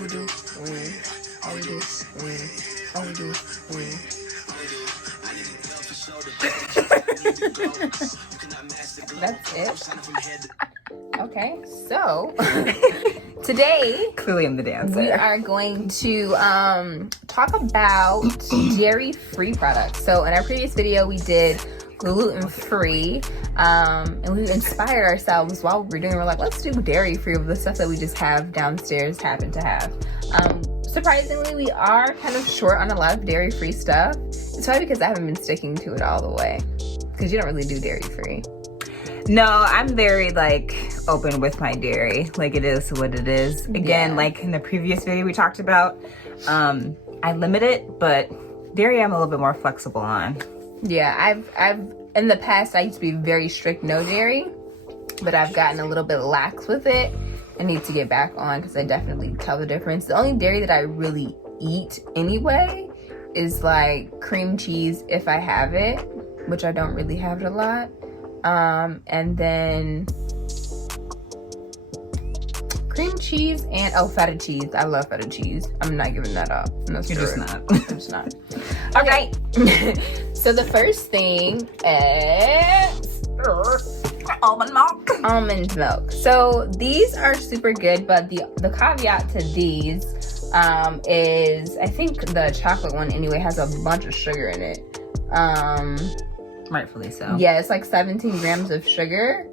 All we do, win. All we do, win. All we do, win. That's it. Okay, so today clearly I'm the dancer. We are going to talk about dairy-free products. So in our previous video, we did gluten-free, and we inspired ourselves while we were doing. We're like, let's do dairy-free with the stuff that we just have downstairs, happen to have. Surprisingly, we are kind of short on a lot of dairy-free stuff. It's probably because I haven't been sticking to it all the way. Because you don't really do dairy-free. No, I'm very open with my dairy. It is what it is. Again, in the previous video we talked about, I limit it, but dairy I'm a little bit more flexible on. Yeah, I've in the past I used to be very strict no dairy, but I've gotten a little bit lax with it. I need to get back on because I definitely tell the difference. The only dairy that I really eat anyway is cream cheese if I have it, which I don't really have it a lot. And then cream cheese and feta cheese. I love feta cheese. I'm not giving that up. No, You're just not. I'm just not. Okay. So the first thing is almond milk. Almond milk. So these are super good, but the caveat to these is I think the chocolate one anyway has a bunch of sugar in it. Rightfully so. Yeah, it's 17 grams of sugar.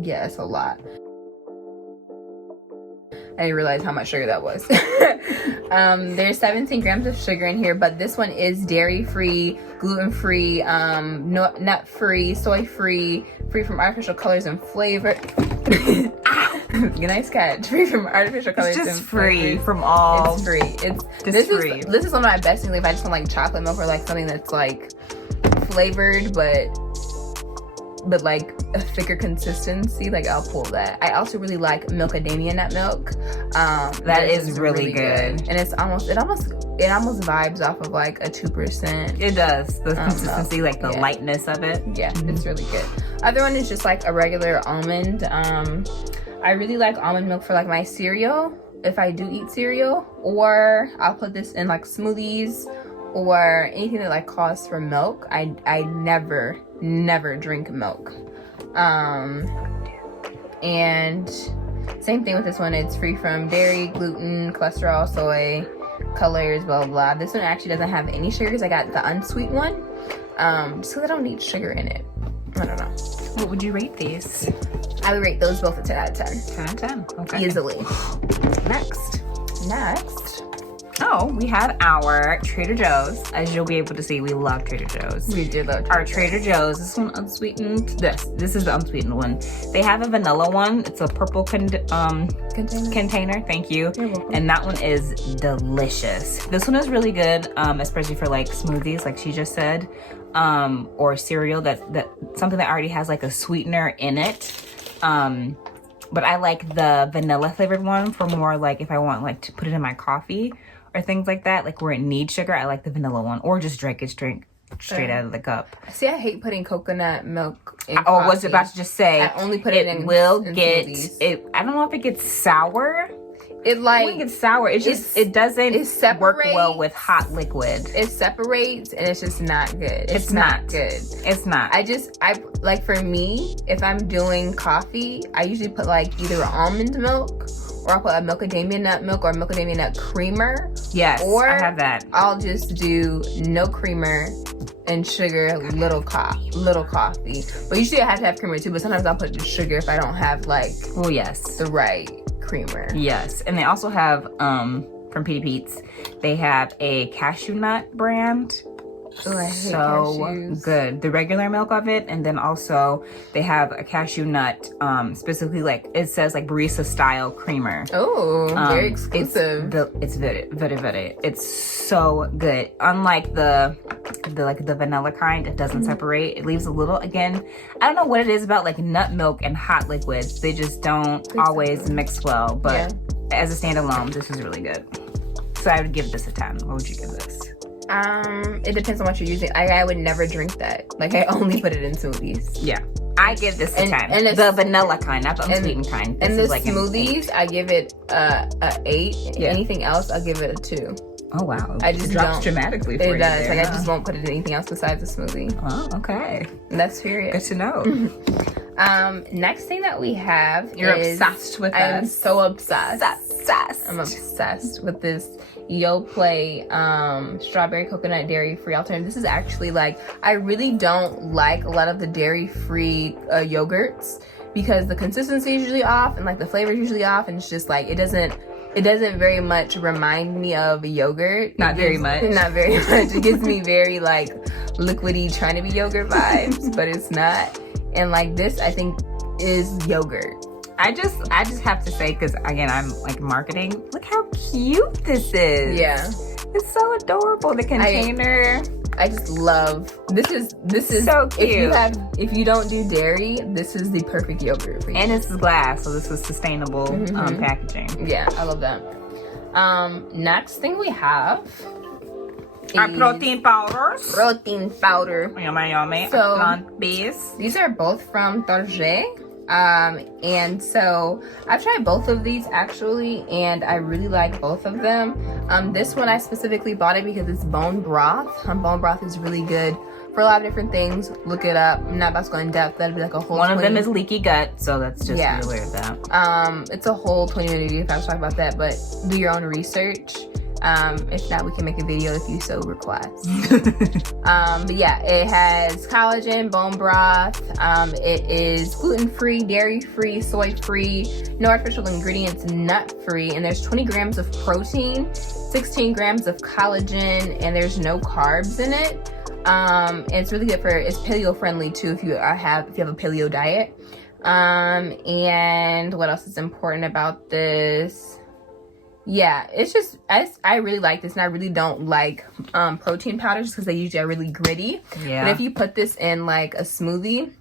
Yeah, it's a lot. I didn't realize how much sugar that was. There's 17 grams of sugar in here, but this one is dairy-free, gluten-free, nut-free, soy-free, free from artificial colors and flavor. Nice catch. Free from artificial colors it's and just free flavors. from all. It's free. It's just free. This is one of my best things. If I just want chocolate milk or something that's flavored, but a thicker consistency, I'll pull that. I also really like macadamia nut milk. That is really good. And it almost vibes off of a 2%. It does. The consistency, the lightness of it. Yeah, It's really good. Other one is just a regular almond. I really like almond milk for my cereal, if I do eat cereal, or I'll put this in smoothies or anything that calls for milk. I never drink milk. And same thing with this one. It's free from dairy, gluten, cholesterol, soy, colors, blah, blah, blah. This one actually doesn't have any sugars. I got the unsweet one, just because I don't need sugar in it. I don't know. What would you rate these? I would rate those both a 10 out of 10. 10 out of 10. Okay. Easily. Next. Oh, we have our Trader Joe's. As you'll be able to see, we love Trader Joe's. We do love our Trader Joe's. This one unsweetened. This is the unsweetened one. They have a vanilla one. It's a purple container. Thank you. You're welcome. And that one is delicious. This one is really good, especially for smoothies, like she just said, or cereal. That something that already has a sweetener in it. But I like the vanilla flavored one for more if I want to put it in my coffee or things like that, where it needs sugar. I like the vanilla one, or just drink straight out of the cup. See, I hate putting coconut milk in coffee. I was about to just say, I only put it in smoothies. I don't know if it gets sour. It gets sour. It doesn't work well with hot liquid. It separates and it's just not good. It's not good. It's not. For me, if I'm doing coffee, I usually put either almond milk, or I'll put a macadamia nut milk or macadamia nut creamer. Yes, or I have that. I'll just do no creamer and sugar, little coffee. But usually I have to have creamer too, but sometimes I'll put just sugar if I don't have the right creamer. Yes, and they also have from Petey Pete's, they have a cashew nut brand. Oh, I hate so cashews. Good. The regular milk of it, and then also they have a cashew nut, specifically it says barista style creamer. Oh, very exclusive. It's very, very, very. It's so good. Unlike the vanilla kind, it doesn't separate. It leaves a little. Again, I don't know what it is about nut milk and hot liquids. They just don't always mix well. But as a standalone, this is really good. So I would give this a 10. What would you give this? It depends on what you're using. I would never drink that. I only put it in smoothies. Yeah. I give this a 10. And the vanilla kind, not the unsweetened kind. And the is like smoothies, I give it a 8. Yeah. Anything else, I'll give it a 2. Oh wow! I just it drops dramatically for you. It does. There, like I just won't put it in anything else besides a smoothie. Oh, okay. And that's period. Good to know. Next thing that we have You're is obsessed with I'm us. so obsessed. Obsessed. I'm obsessed with this Yoplait strawberry coconut dairy free alternative. This is actually like, I really don't like a lot of the dairy free yogurts because the consistency is usually off and like the flavor is usually off, and it's just like it doesn't very much remind me of yogurt. Not very much. It gives me very like liquidy trying to be yogurt vibes, but it's not. And like this, I think is yogurt. I just have to say, because again, I'm like marketing. Look how cute this is. Yeah, it's so adorable. The container. I just love this is so cute. If you don't do dairy, this is the perfect yogurt for you. And this is glass, so this is sustainable packaging. Yeah, I love that. Next thing we have our protein powders. Protein powder. Yummy. So plant-based. These are both from Target. And so I've tried both of these actually, and I really like both of them. This one I specifically bought it because it's bone broth. Bone broth is really good for a lot of different things. Look it up. I'm not about to go in depth. That'd be like a whole one of them is leaky gut, so that's just be aware of that. It's a whole 20-minute video if I was talking about that, but do your own research. If not, we can make a video if you so request. But yeah, it has collagen, bone broth. It is gluten-free, dairy-free, soy-free, no artificial ingredients, nut-free, and there's 20 grams of protein, 16 grams of collagen, and there's no carbs in it. And it's really good it's paleo-friendly too if you have a paleo diet. And what else is important about this? Yeah, it's just, I really like this, and I really don't like protein powders because they usually are really gritty. Yeah. But if you put this in like a smoothie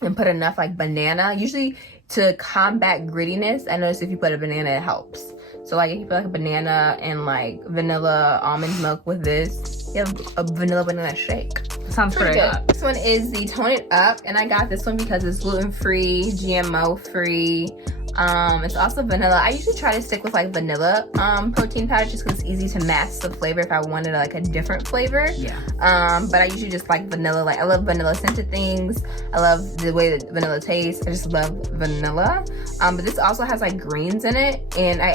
and put enough like banana, usually to combat grittiness, I notice if you put a banana, it helps. So like if you put like a banana and like vanilla almond milk with this, you have a vanilla banana shake. Sounds pretty good. This one is the Tone It Up, and I got this one because it's gluten-free, GMO-free. It's also vanilla. I usually try to stick with like vanilla protein powder just because it's easy to mask the flavor if I wanted like a different flavor. Yeah. But I usually just like vanilla. Like I love vanilla scented things. I love the way that vanilla tastes. I just love vanilla. But this also has like greens in it, and I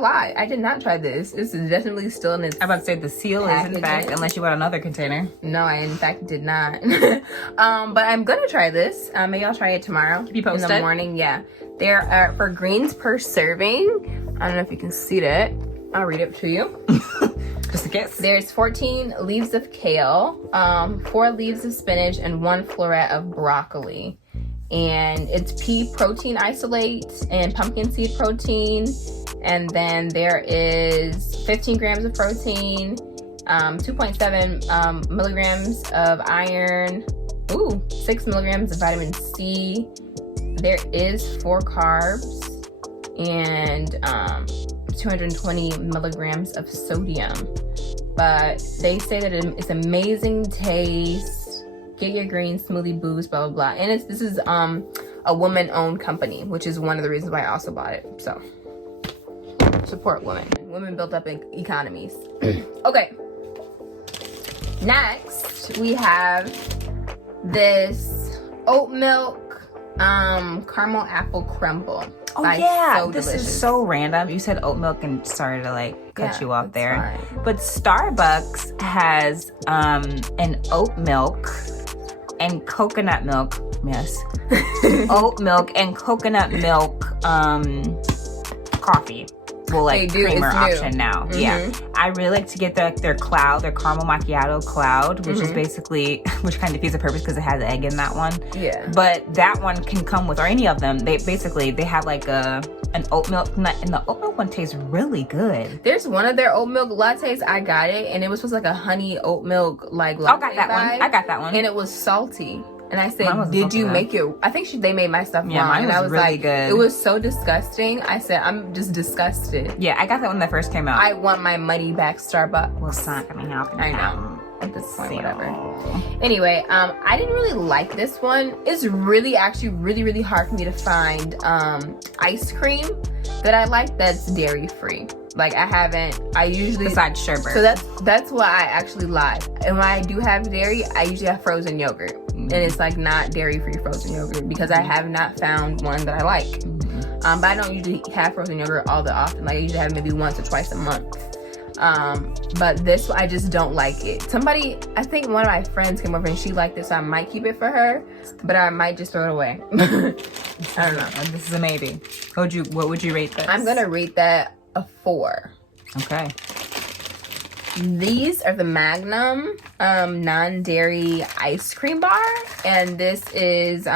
lied. I did not try this. It's definitely still in its I'm about to say the seal is in fact, unless you bought another container. No, I in fact did not. But I'm gonna try this. Maybe I'll try it tomorrow. Keep you posted. In the morning. Yeah. There are for greens per serving. I don't know if you can see that. I'll read it to you. Just a guess. There's 14 leaves of kale, 4 leaves of spinach, and 1 floret of broccoli. And it's pea protein isolate and pumpkin seed protein. And then there is 15 grams of protein, 2.7 milligrams of iron, 6 milligrams of vitamin C. There is 4 carbs and 220 milligrams of sodium. But they say that it's amazing taste. Get your green smoothie boost, blah, blah, blah. And this is a woman-owned company, which is one of the reasons why I also bought it. So support women built up economies. Okay, next we have this oat milk caramel apple crumble. Oh yeah, this is so random. You said oat milk and sorry to like cut you off there, fine. But Starbucks has an oat milk and coconut milk. Yes. Oat milk and coconut milk coffee. Well, like creamer option now. Mm-hmm. Yeah, I really like to get their caramel macchiato cloud, which is basically, which kind of defeats the purpose because it has egg in that one. Yeah. But that one can come with, or any of them. They have like an oat milk nut, and the oat milk one tastes really good. There's one of their oat milk lattes. I got it, and it was supposed to like a honey oat milk like latte. I got that one, and it was salty. And I said, did you make it? I think they made my stuff wrong. Mine and I was really like, good. It was so disgusting. I said, I'm just disgusted. Yeah, I got that when that first came out. I want my money back, Starbucks. Well, it's not gonna happen. I know. at this point, whatever. Anyway, I didn't really like this one. It's really actually really hard for me to find ice cream that I like that's dairy free. Like I usually, besides sherbet. So that's why I actually lied. And when I do have dairy, I usually have frozen yogurt. And it's like not dairy free frozen yogurt because I have not found one that I like. But I don't usually have frozen yogurt all that often. Like I usually have maybe once or twice a month. But this, I just don't like it. Somebody, I think one of my friends came over and she liked this, so I might keep it for her, but I might just throw it away. I don't know. This is a maybe. What would you rate this? I'm gonna rate that a 4. Okay. These are the Magnum non-dairy ice cream bar, and this is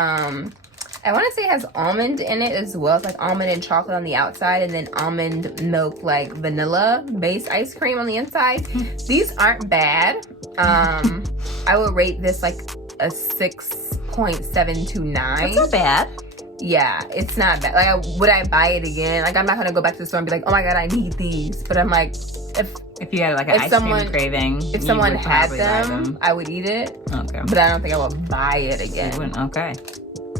I want to say it has almond in it as well. It's like almond and chocolate on the outside, and then almond milk, like vanilla based ice cream on the inside. These aren't bad. I would rate this like a 6.729. That's not bad. Yeah, it's not bad. Like, would I buy it again? Like, I'm not gonna go back to the store and be like, oh my god, I need these. But I'm like, if you had like an ice cream craving, if someone had them, I would eat it. Okay. But I don't think I would buy it again. Okay.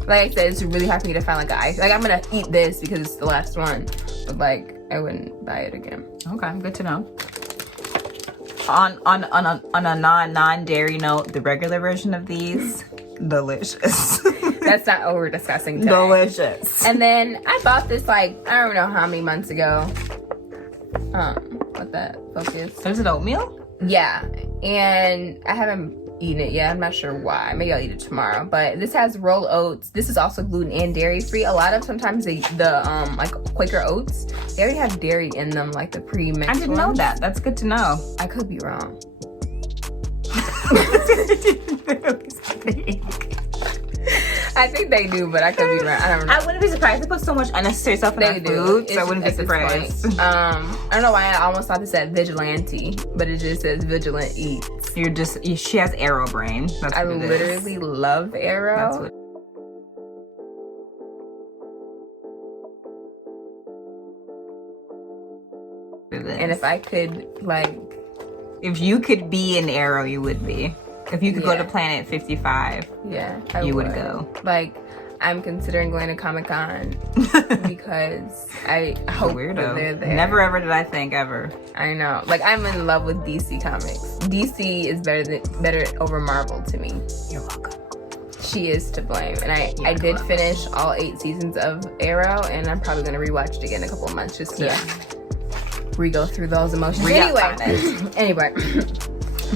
Like I said, it's really hard for me to find like an ice. Like I'm gonna eat this because it's the last one, but like I wouldn't buy it again. Okay, good to know. On a non-dairy note, the regular version of these, delicious. That's not what we're discussing today. Delicious. And then I bought this like I don't know how many months ago. What that focus? There's an oatmeal? Yeah, and I haven't eaten it yet. I'm not sure why. Maybe I'll eat it tomorrow. But this has rolled oats. This is also gluten and dairy free. A lot of sometimes the like Quaker oats, they already have dairy in them, like the pre-mixed I didn't know that. That's good to know. I could be wrong. I think they do, but I could be wrong. I don't know. I wouldn't be surprised. They put so much unnecessary stuff in our food, so I wouldn't be surprised. I don't know why I almost thought this said Vigilante, but it just says Vigilant Eats. She has arrow brain. That's I what it literally is. love arrow. That's what it is. And if I could, like... If you could be an arrow, you would be. If you could go to Planet 55, you would go. Like, I'm considering going to Comic-Con because I hope that they're there. Never ever did I think ever. I know. Like, I'm in love with DC Comics. DC is better over Marvel to me. You're welcome. She is to blame. And I did finish all 8 seasons of Arrow, and I'm probably going to rewatch it again in a couple of months just to re-go through those emotions. Anyway.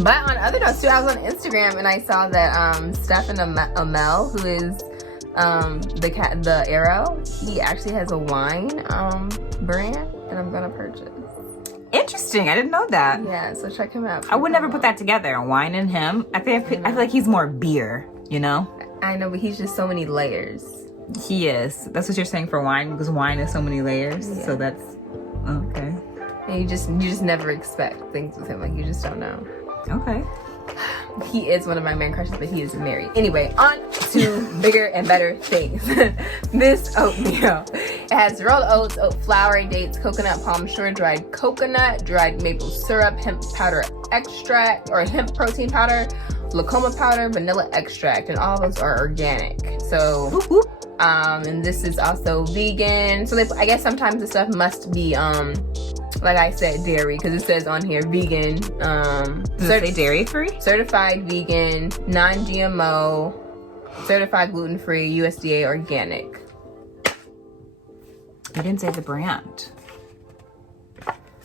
But on other notes too, I was on Instagram and I saw that Stefan Amell, who is the Arrow, he actually has a wine brand, and I'm gonna purchase. Interesting. I didn't know that. Yeah, so check him out. I would never put that together. Wine and him. I feel like he's more beer. You know. I know, but he's just so many layers. He is. That's what you're saying for wine, because wine is so many layers. Yeah. So that's okay. And you just never expect things with him. Like, you just don't know. Okay. He is one of my main crushes, but he is married. Anyway, on to bigger and better things. This oatmeal. It has rolled oats, oat flour, dates, coconut, palm sugar, dried coconut, dried maple syrup, hemp powder extract, or hemp protein powder, lacoma powder, vanilla extract, and all those are organic. So, and this is also vegan. So I guess sometimes the stuff must be like I said, dairy, because it says on here vegan. Does it say dairy free? Certified vegan, non-GMO, certified gluten-free, USDA organic. You didn't say the brand.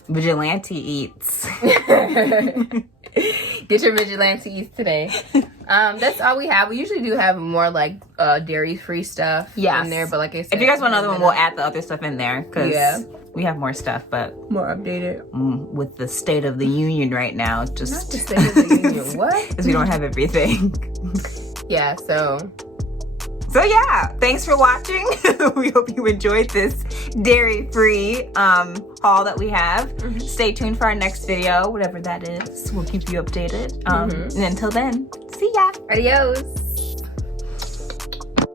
Vigilante Eats. Get your Vigilante Eats today. That's all we have. We usually do have more like dairy-free stuff in there, but like I said, if you guys want another one, we'll add the other stuff in there because we have more stuff, but more updated. With the state of the union right now, just not the state of the union. What? Because we don't have everything. Yeah. So yeah, thanks for watching. We hope you enjoyed this dairy-free haul that we have. Stay tuned for our next video, whatever that is. We'll keep you updated. And until then, see ya. Adios.